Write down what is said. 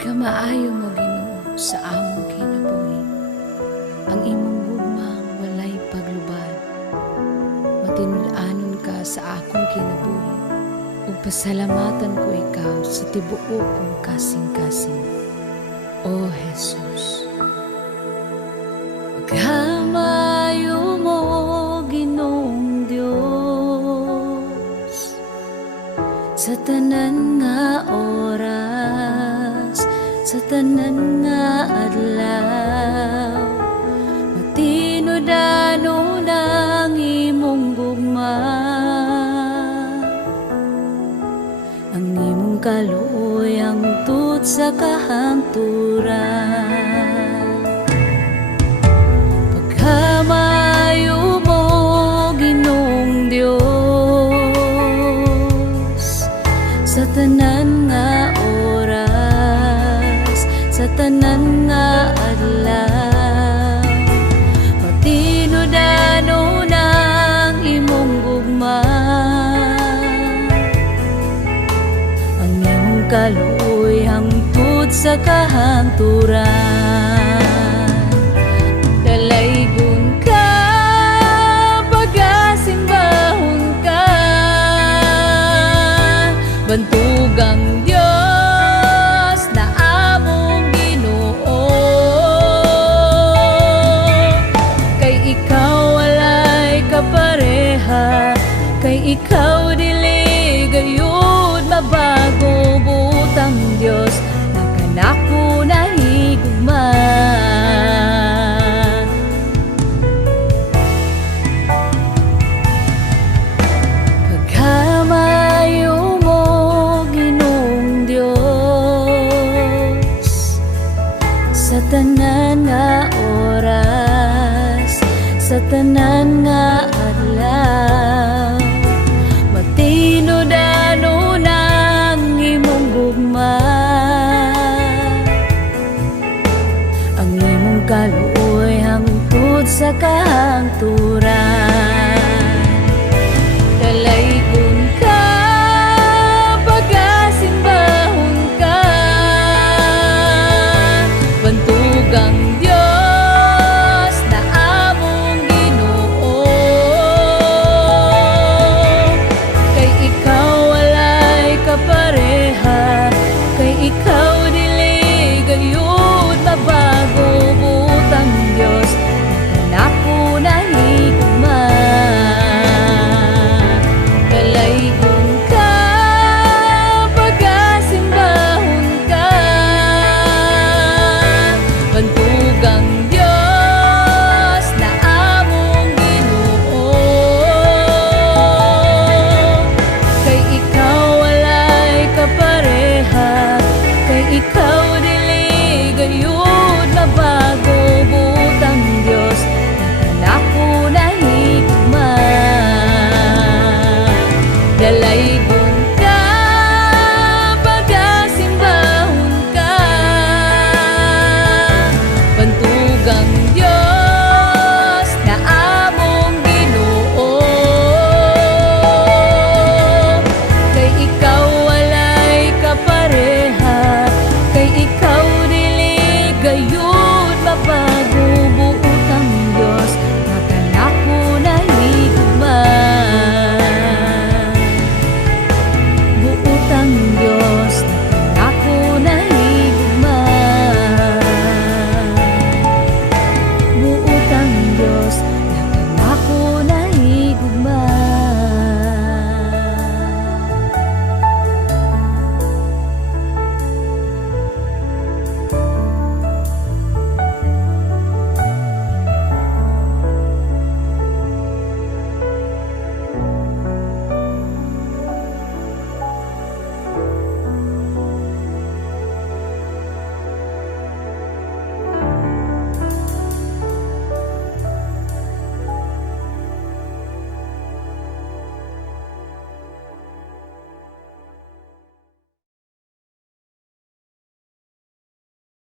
Pagkamaayo mo Ginoo sa among kinabuhi, ang imong gugmang walay paglubad. Matinul-anon ka sa akong kinabuhi, ug pasalamatan ko ikaw sa tibuok kong kasing-kasing. O Jesus, pagkamayo mo Ginoong Dios sa tanan nga oras, sa tanan nga adlaw, matinudano ng imong gugma, ang imong kaluoy ang tut sa kahangturan. Pagkamayo mo Ginoong Dios sa tanan nga oras, sa tanan nga adlaw, matinudano ng imong gugma, ang imong kaluoy hangtod sa kahangturan. Dalaygon ka, pagasimbahon ka, bantugang Dios na among Ginoo. Kay ikaw walay kapareha, kay ikaw dili gayud mabago, butang Dios na kanako nahigugma. Pagkamayo mo Ginoong Dios sa tanan nga oras, sa tanan nga